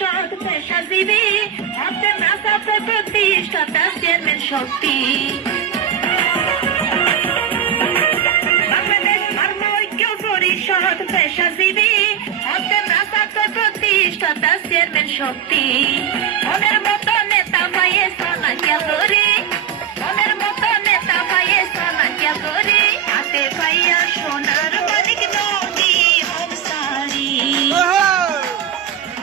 পরিষদ পেশাজীবী হতে নাসাতে প্রতিষ্ঠাতা চেয়ারম্যান শক্তি বাংলাদেশ ধর্ম ঐক্য পরিষদ পেশাজীবী হতে নাসাতে প্রতিষ্ঠাতা চেয়ারম্যান শক্তি মনের মতো নেতা ভাইয়ে সানাকিয়া করি মনের মতো নেতা ভাইয়ে সানাকিয়া করি হাতে পাইয়া সোনার মানিক নদী ওম সারি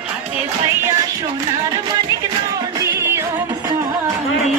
হাতে পাইয়া সোনার মানিক নদী ওম সারি